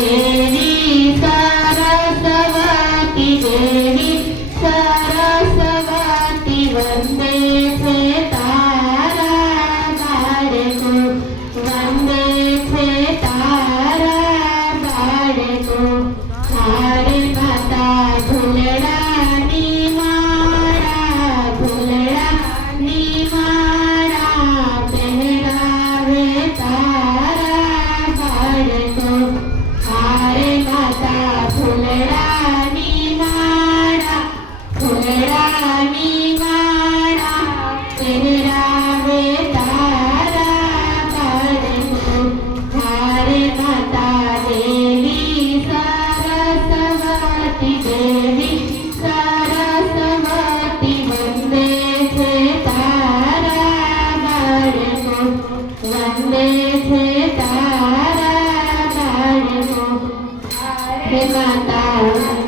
देवी सरस्वती देवी सरस्वती वंदे छे तारा बाळको वंदे छे तारा बाळको हारे माता भूलडानी माळा भूलडानी माळा પહેરાવે તારા બાળકો હારે માતા ભૂલડાની માળા ભૂલડાની માળા પહેરાવે તારા બાળકો હારે માતા દેવી સરસ્વતી દેવી સરસ્વતી વંદે છે તારા બાળકો વંદે છે તારા બાળકો હે માતા